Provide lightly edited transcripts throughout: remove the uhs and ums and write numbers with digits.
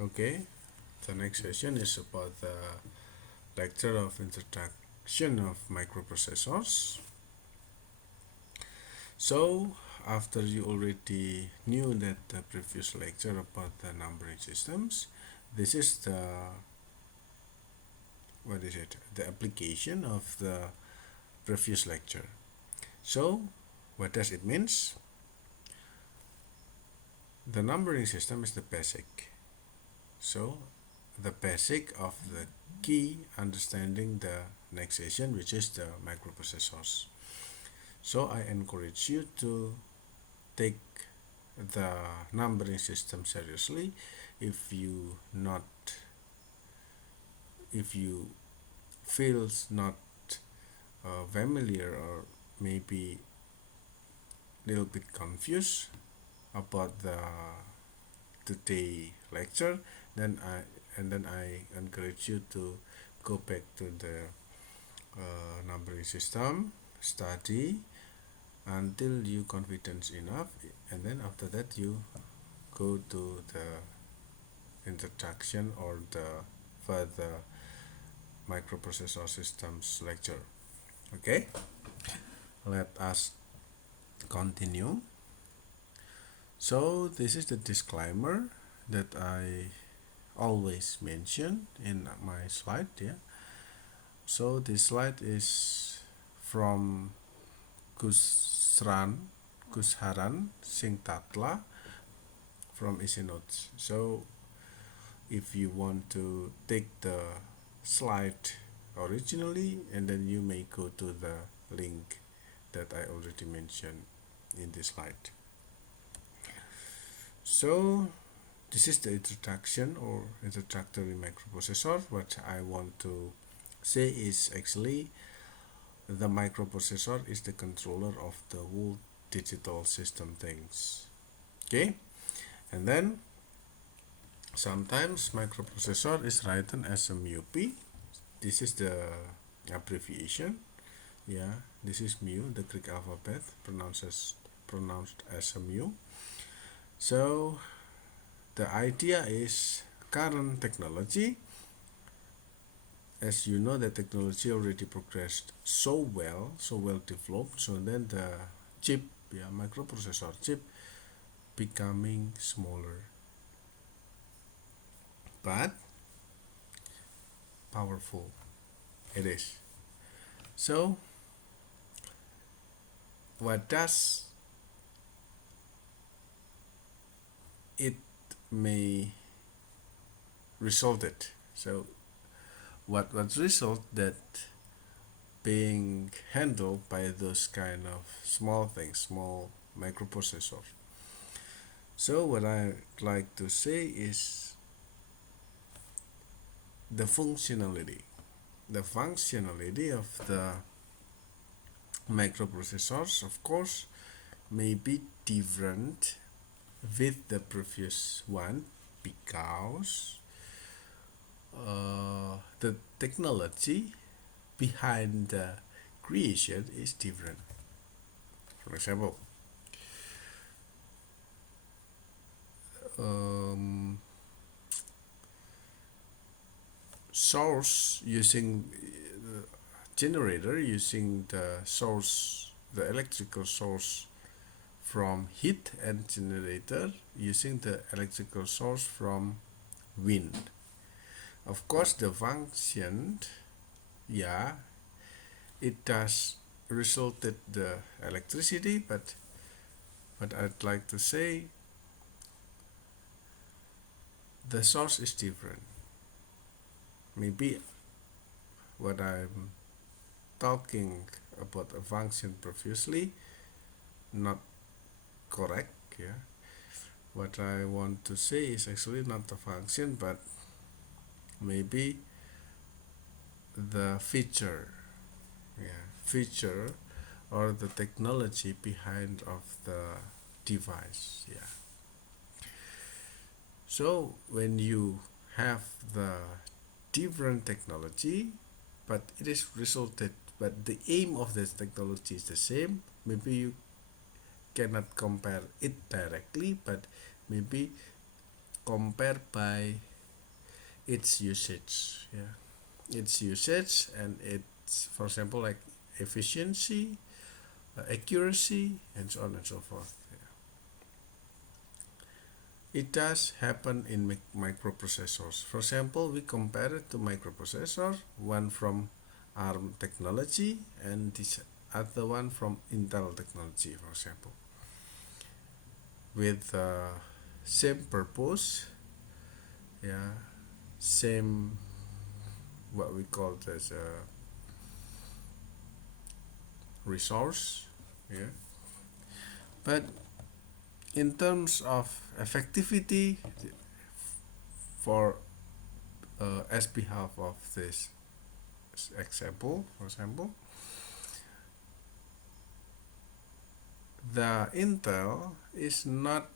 Okay, the next session is about the lecture of introduction of microprocessors. So, after you already knew that the previous lecture about the numbering systems, this is the application of the previous lecture. So, what does it means? The numbering system is the basic. So, the basic of the key understanding the next session, which is the microprocessors. So I encourage you to take the numbering system seriously. If you not if you feels not familiar or maybe little bit confused about the today lecture, then I encourage you to go back to the numbering system, study until you confidence enough, and then after that you go to the introduction or the further microprocessor systems lecture. Okay, let us continue. So this is the disclaimer that I always mention in my slide. Yeah, so this slide is from Kusharan Singtatla from Easy Notes. So if you want to take the slide originally, and then you may go to the link that I already mentioned in this slide. So this is the introduction or introductory microprocessor. What I want to say is actually the microprocessor is the controller of the whole digital system things. Okay, and then sometimes microprocessor is written as a MUP. This is the abbreviation. Yeah, this is mu, the Greek alphabet pronounced as a mu. So the idea is current technology. As you know, the technology already progressed so well developed. So then the chip, microprocessor chip, becoming smaller but powerful. It is. So what does it may resulted? So what result that being handled by those kind of small things, small microprocessors. So what I like to say is the functionality. The functionality of the microprocessors, of course, may be different with the previous one because the technology behind the creation is different. For example, source using generator using the electrical source from heat, and generator using the electrical source from wind. Of course, the function, it does resulted the electricity, but I'd like to say the source is different. Maybe what I'm talking about a function previously not correct. What I want to say is actually not the function, but maybe the feature or the technology behind of the device. So when you have the different technology, but it is resulted, but the aim of this technology is the same, maybe you cannot compare it directly, but maybe compare by its usage. Yeah, its usage, and it's, for example, like efficiency, accuracy, and so on and so forth. It does happen in microprocessors. For example, we compare it to microprocessor, one from ARM technology and this other one from Intel technology, for example, with same purpose, yeah, same what we call as a resource, yeah. But in terms of effectivity, for as behalf of this example, for example, the Intel is not,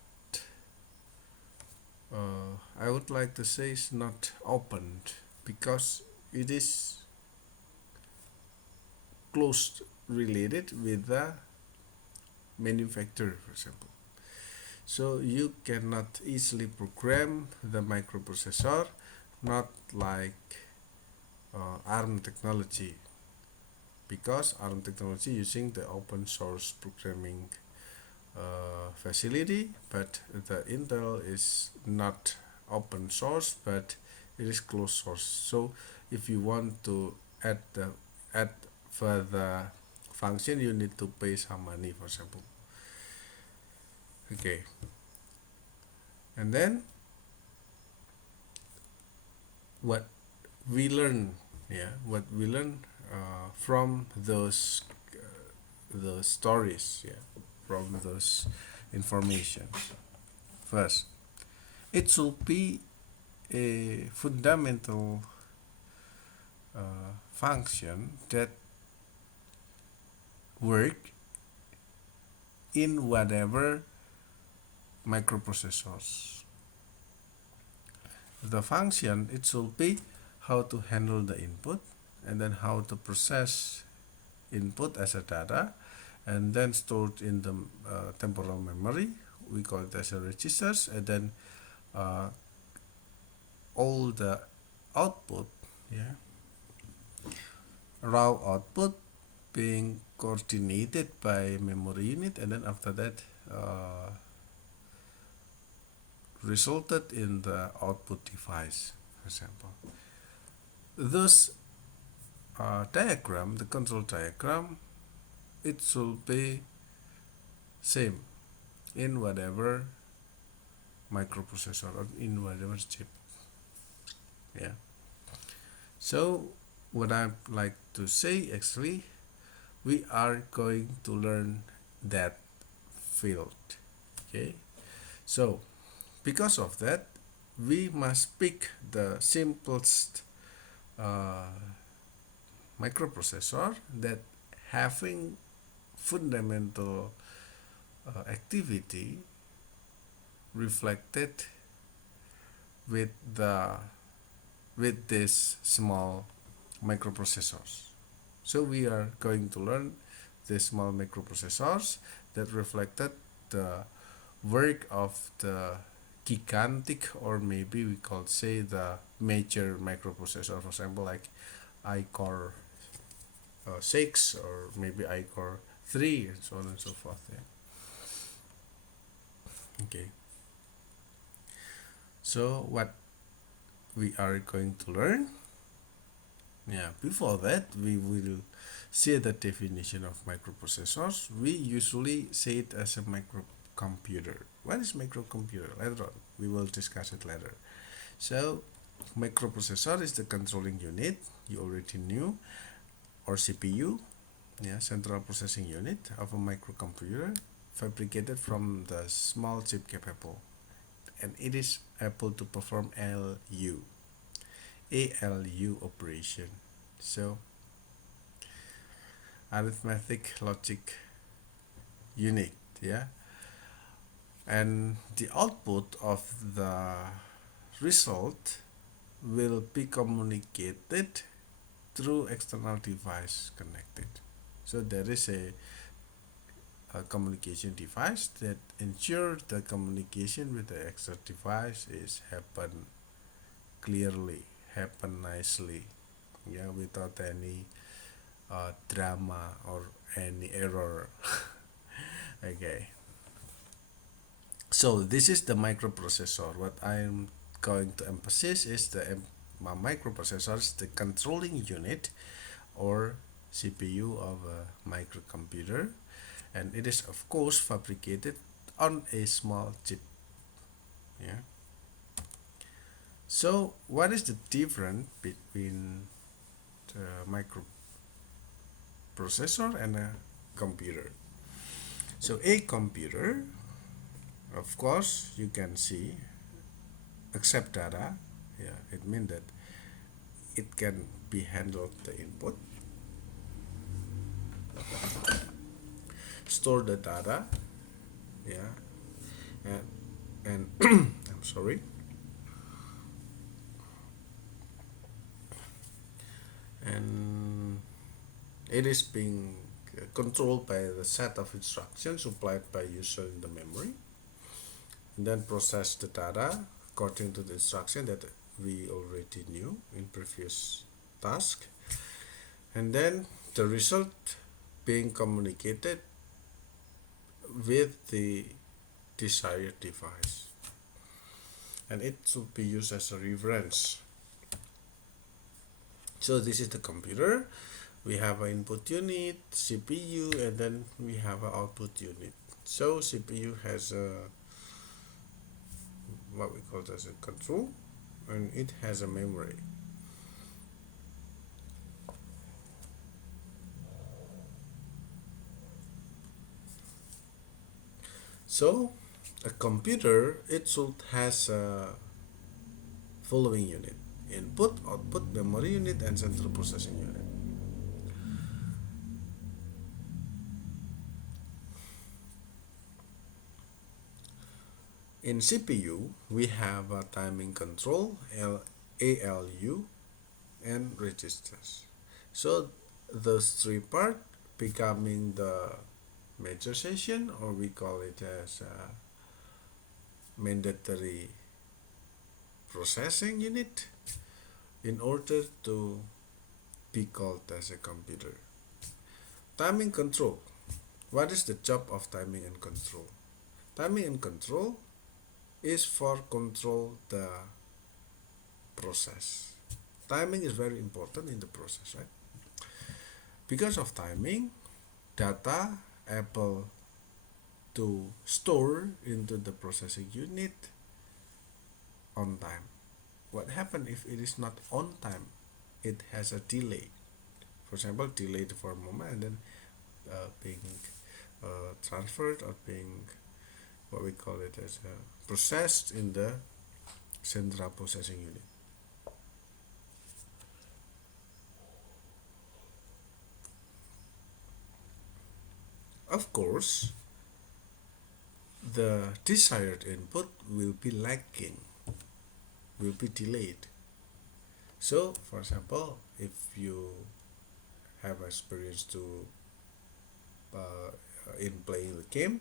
I would like to say, is not opened because it is close related with the manufacturer, for example. So you cannot easily program the microprocessor, not like ARM technology, because ARM technology using the open source programming facility, but the Intel is not open source, but it is closed source. So if you want to add further function, you need to pay some money, for example. Okay, and then what we learn, what we learn from those stories, from those information. First, it should be a fundamental function that work in whatever microprocessors. The function, it should be how to handle the input, and then how to process input as a data, and then stored in the temporal memory, we call it as a registers, and then all the output, raw output being coordinated by memory unit, and then after that resulted in the output device, for example. Thus diagram, the control diagram, it should be same in whatever microprocessor or in whatever chip. So what I'd like to say, actually, we are going to learn that field. Okay, so because of that, we must pick the simplest microprocessor that having fundamental activity reflected with this small microprocessors. So we are going to learn the small microprocessors that reflected the work of the gigantic, or maybe we could say the major microprocessor, for example, like I-Core 6 or maybe I-Core 3 and so on and so forth. Okay, so what we are going to learn, before that we will see the definition of microprocessors. We usually say it as a microcomputer. What is microcomputer? Later on we will discuss it later. So microprocessor is the controlling unit, you already knew, or CPU, central processing unit of a microcomputer, fabricated from the small chip capable, and it is able to perform ALU operation. So arithmetic logic unit, and the output of the result will be communicated through external device connected. So there is a communication device that ensures the communication with the external device is happen clearly, happen nicely, yeah, without any drama or any error. Okay, so this is the microprocessor. What I'm going to emphasize is microprocessor is the controlling unit or CPU of a microcomputer, and it is of course fabricated on a small chip. Yeah. So what is the difference between the microprocessor and a computer? So a computer, of course, you can see accept data. Yeah, it means that it can be handled the input, store the data. Yeah, and I'm sorry, and it is being controlled by the set of instructions supplied by user in the memory, and then process the data according to the instruction that we already knew in previous task, and then the result being communicated with the desired device, and it should be used as a reference. So this is the computer. We have an input unit, CPU, and then we have an output unit. So CPU has a what we call as a control, and it has a memory. So a computer, it should has a following unit: input, output, memory unit, and central processing unit. In CPU, we have a timing control, ALU, and registers. So those three parts becoming the major session, or we call it as a mandatory processing unit in order to be called as a computer. Timing control. What is the job of timing and control? Timing and control is for control the process. Timing is very important in the process, right? Because of timing, data able to store into the processing unit on time. What happens if it is not on time? It has a delay. For example, delayed for a moment and then being transferred or being what we call it as processed in the central processing unit. Of course, the desired input will be lacking, will be delayed. So, for example, if you have experience to in playing the game,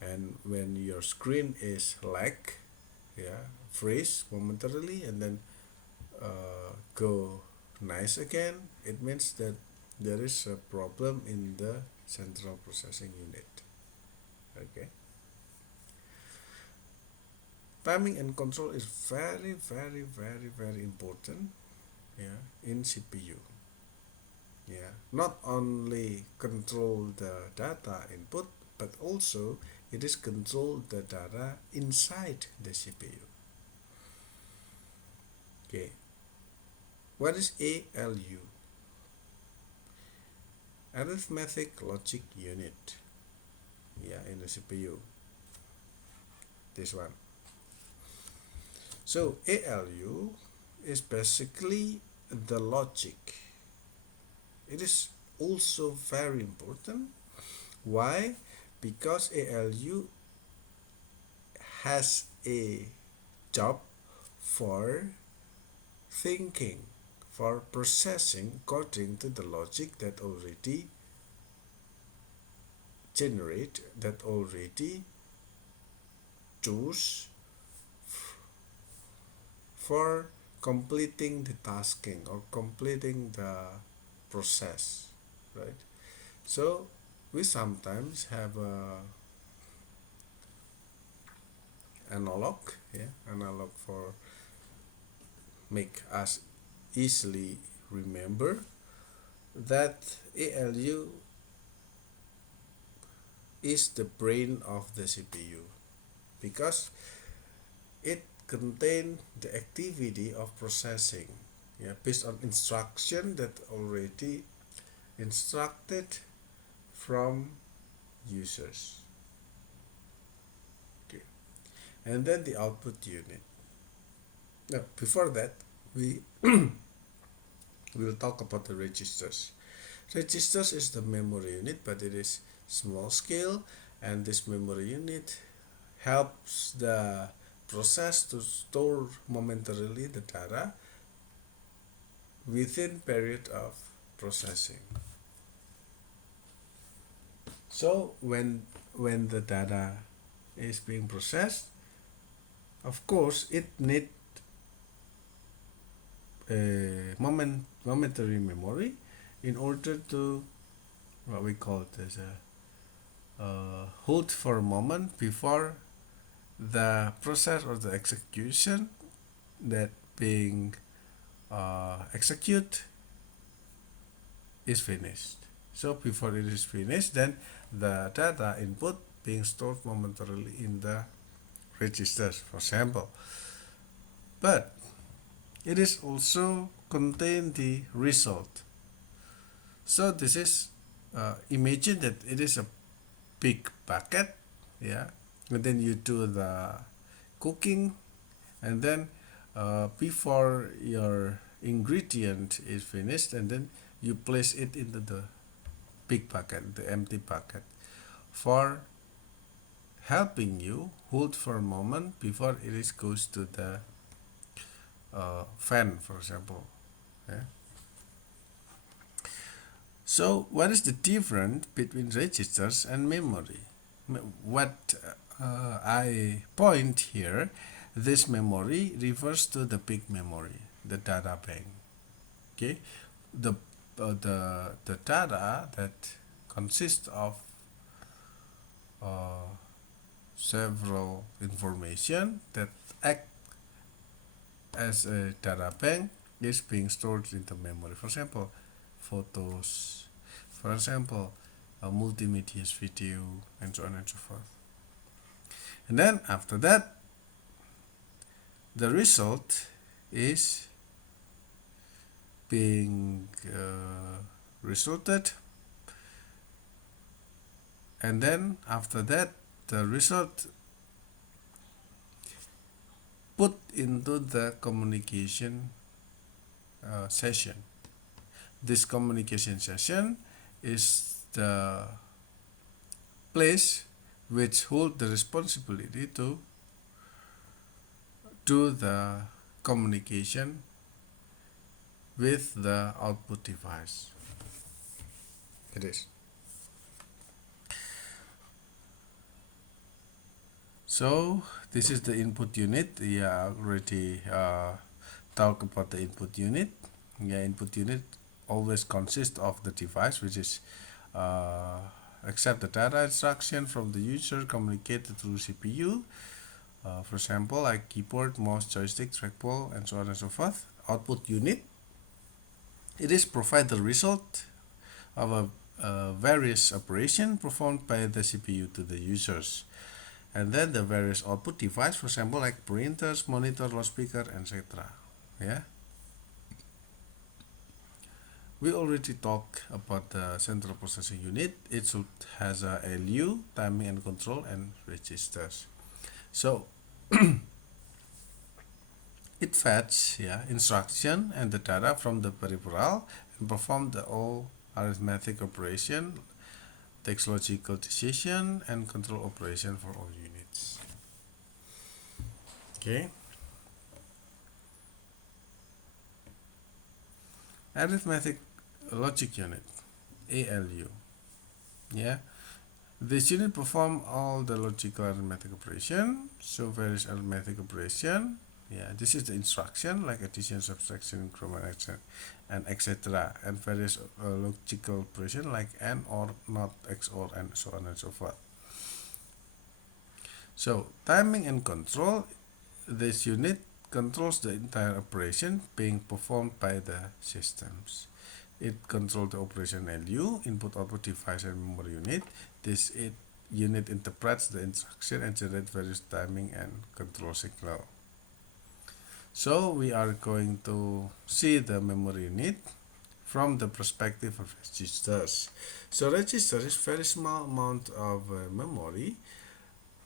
and when your screen is lag, yeah, freeze momentarily, and then go nice again, it means that there is a problem in the central processing unit. Okay. Timing and control is very, very, very, very important, yeah, in CPU. Yeah, not only control the data input, but also it is control the data inside the CPU. Okay, what is ALU? Arithmetic Logic Unit. Yeah, in the CPU. This one. So ALU is basically the logic. It is also very important. Why? Because ALU has a job for thinking, for processing according to the logic that already generate, that already choose for completing the tasking or completing the process, right? So we sometimes have a analog, analog for make us easily remember that ALU is the brain of the CPU because it contains the activity of processing, based on instruction that already instructed from users. Okay. And then the output unit. Now before that we will talk about the registers. Registers is the memory unit, but it is small scale, and this memory unit helps the process to store momentarily the data within period of processing. So when the data is being processed, of course it need a momentary memory in order to what we call it as a hold for a moment before the process or the execution that being execute is finished. So before it is finished, then the data input being stored momentarily in the registers, for example. But it is also contain the result. So this is imagine that it is a big bucket, and then you do the cooking, and then before your ingredient is finished, and then you place it into the big bucket, the empty bucket, for helping you hold for a moment before it is goes to the fan, for example. Yeah. So what is the difference between registers and memory? What I point here, this memory refers to the big memory, the data bank. Okay, the the data that consists of uh, several information that act as a data bank is being stored in the memory. For example, photos, for example, multimedia video, and so on and so forth. And then after that, the result is being resulted, and then after that, the result put into the communication session. This communication session is the place which hold the responsibility to do the communication with the output device. It is. So this is the input unit. Yeah, already talk about the input unit. Yeah, input unit always consists of the device which is accept the data instruction from the user communicated through CPU. For example, like keyboard, mouse, joystick, trackball, and so on and so forth. Output unit. It is provide the result of a various operation performed by the CPU to the users. And then the various output device, for example, like printers, monitor, loudspeaker, etc. Yeah. We already talked about the central processing unit. It should has a LU, timing and control, and registers. So it fetch instruction and the data from the peripheral and perform the all arithmetic operation, takes logical decision, and control operation for all units. Okay. Arithmetic logic unit, ALU. Yeah. This unit perform all the logical arithmetic operation. So various arithmetic operation Yeah, this is the instruction like addition, subtraction, increment, and etc. And various logical operation like AND, OR, NOT, XOR, and so on and so forth. So timing and control. This unit controls the entire operation being performed by the systems. It controls the operation LU, input output device, and memory unit. This unit interprets the instruction and generates various timing and control signal. So we are going to see the memory unit from the perspective of registers. So register is very small amount of memory,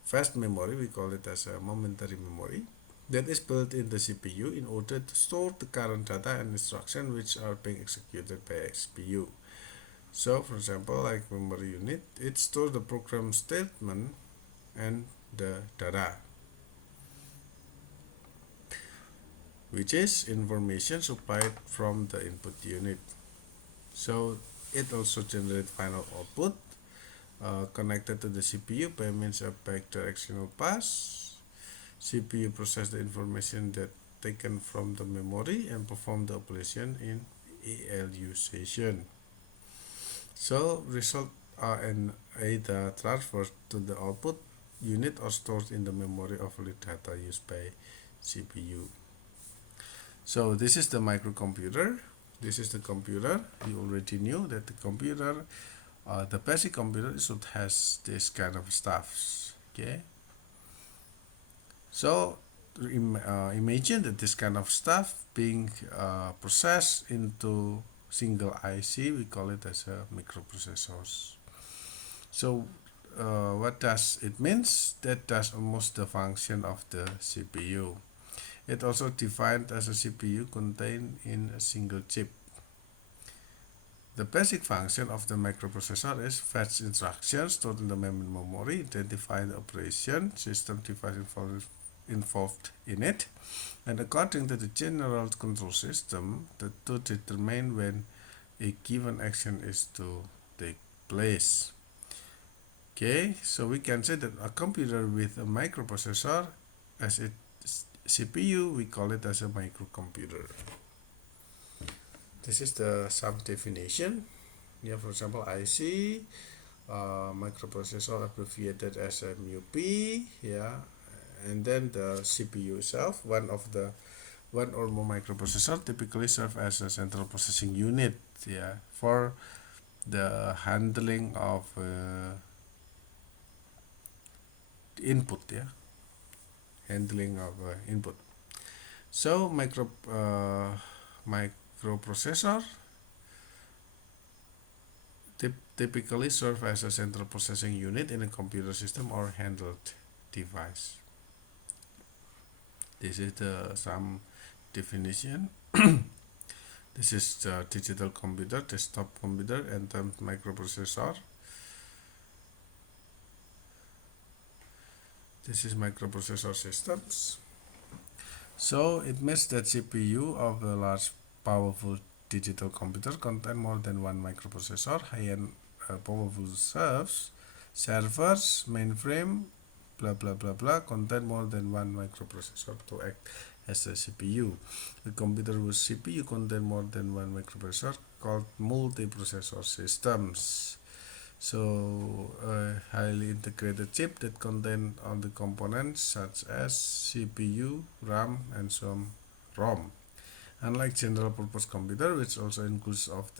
fast memory, we call it as a momentary memory, that is built in the CPU in order to store the current data and instruction which are being executed by CPU. So for example, like memory unit, it stores the program statement and the data, which is information supplied from the input unit. So it also generates final output connected to the CPU by means of bidirectional pass. CPU process the information that taken from the memory and perform the operation in ALU session. So result are either transferred to the output unit or stored in the memory of the data used by CPU. So this is the microcomputer. This is the computer. You already knew that the computer, the basic computer should has this kind of stuffs. Okay. So imagine that this kind of stuff being processed into single IC. We call it as a microprocessors. So what does it means? That does almost the function of the CPU. It also defined as a CPU contained in a single chip. The basic function of the microprocessor is fetch instructions stored in the memory, identify the operation system device involved in it, and according to the general control system, to determine when a given action is to take place. Okay, so we can say that a computer with a microprocessor as a CPU, we call it as a microcomputer. This is the some definition. Yeah, for example, IC, microprocessor abbreviated as a MUP. Yeah, and then the CPU itself, one or more microprocessor typically serve as a central processing unit. Yeah, for the handling of input. Yeah, handling of input. So microprocessor typically serve as a central processing unit in a computer system or handheld device. This is some definition. This is the digital computer, desktop computer, and the microprocessor. This is microprocessor systems. So it means that CPU of a large powerful digital computer contain more than one microprocessor. High-end powerful servers, mainframe, blah blah blah blah, contain more than one microprocessor to act as a CPU. A computer with CPU contain more than one microprocessor called multiprocessor systems. So a highly integrated chip that contain all the components such as CPU, RAM, and some ROM. Unlike general purpose computer, which also includes of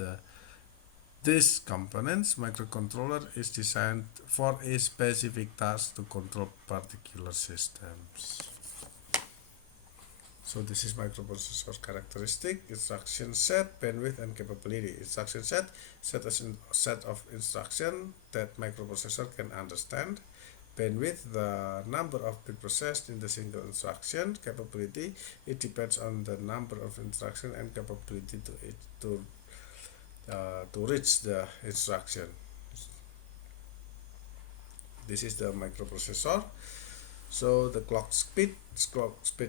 these components, microcontroller is designed for a specific task to control particular systems. So this is microprocessor characteristic, instruction set, bandwidth, and capability. Instruction set as a set of instruction that microprocessor can understand. Bandwidth, the number of bits processed in the single instruction. Capability, it depends on the number of instruction and capability to reach the instruction. This is the microprocessor. So the clock speed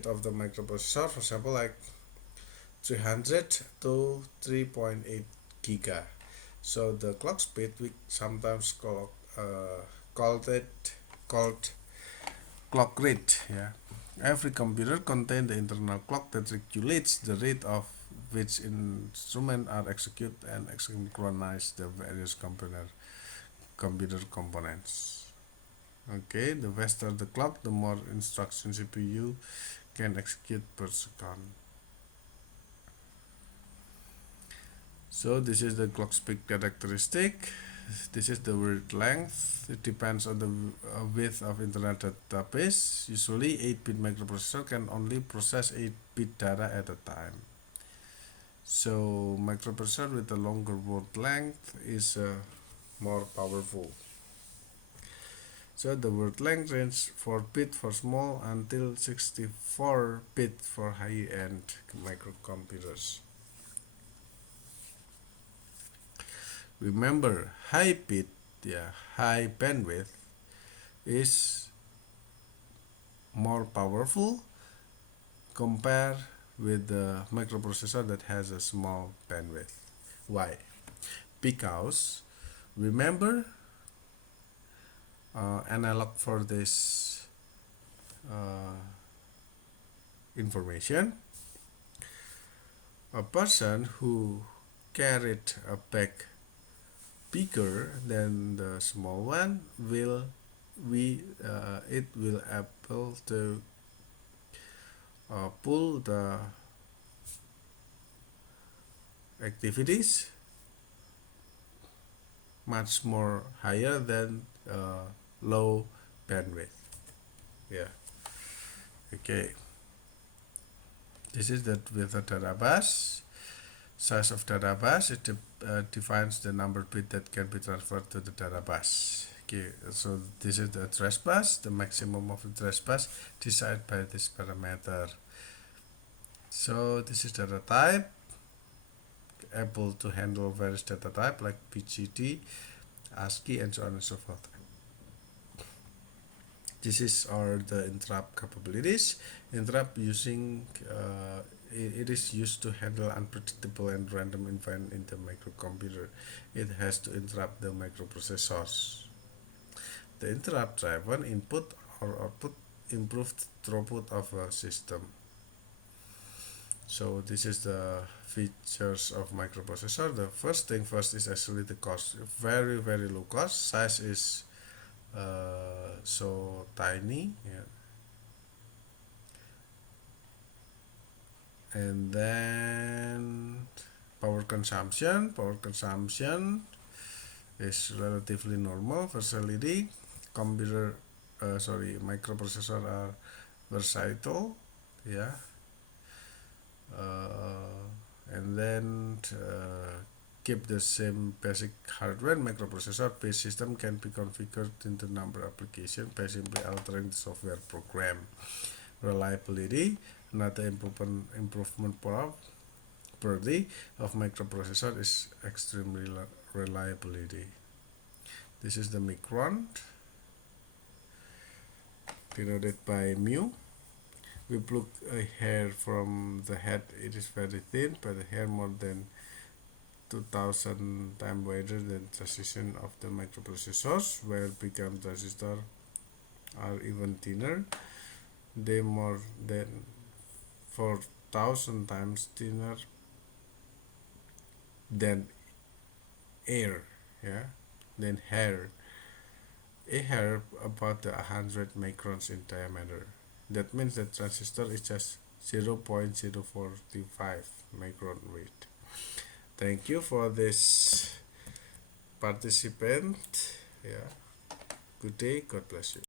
of the microprocessor, for example, like 300 to 3.8 giga. So the clock speed we sometimes called clock rate. Yeah, Every computer contains the internal clock that regulates the rate of which instruments are executed and synchronize the various computer components. Okay, the faster the clock, the more instructions CPU can execute per second. So this is the clock speed characteristic. This is the word length. It depends on the width of internet database. Usually 8-bit microprocessor can only process 8-bit data at a time. So microprocessor with a longer word length is more powerful. So the word length range 4-bit for small until 64-bit for high-end microcomputers. Remember, high bandwidth is more powerful compared with the microprocessor that has a small bandwidth. Why? Because remember, analog for this information, a person who carried a bag bigger than the small one it will able to pull the activities much more higher than low bandwidth. Yeah. Okay. This is the with the data bus. Size of data bus, it defines the number of bits that can be transferred to the data bus. Okay, so this is the address bus. The maximum of the address bus decided by this parameter. So this is data type, able to handle various data type like BGD, ASCII, and so on and so forth. This is our the interrupt capabilities. Interrupt using it is used to handle unpredictable and random event in the microcomputer. It has to interrupt the microprocessors. The interrupt driven input or output improved throughput of a system. So this is the features of microprocessor. The first thing first is actually the cost. Very low cost. Size is so tiny, yeah. And then power consumption is relatively normal. Versatility, microprocessor are versatile, yeah. And then keep the same basic hardware. Microprocessor based system can be configured into number of applications by simply altering the software program. Reliability, another improvement property of microprocessor is extreme reliability. This is the micron, denoted by mu. We pluck a hair from the head, it is very thin, but the hair more than 2000 times wider than transition of the microprocessors, where become transistors are even thinner. They more than 4000 times thinner than air, yeah, than hair. A hair about 100 microns in diameter. That means the transistor is just 0.045 micron weight. Thank you for this participant. Yeah. Good day. God bless you.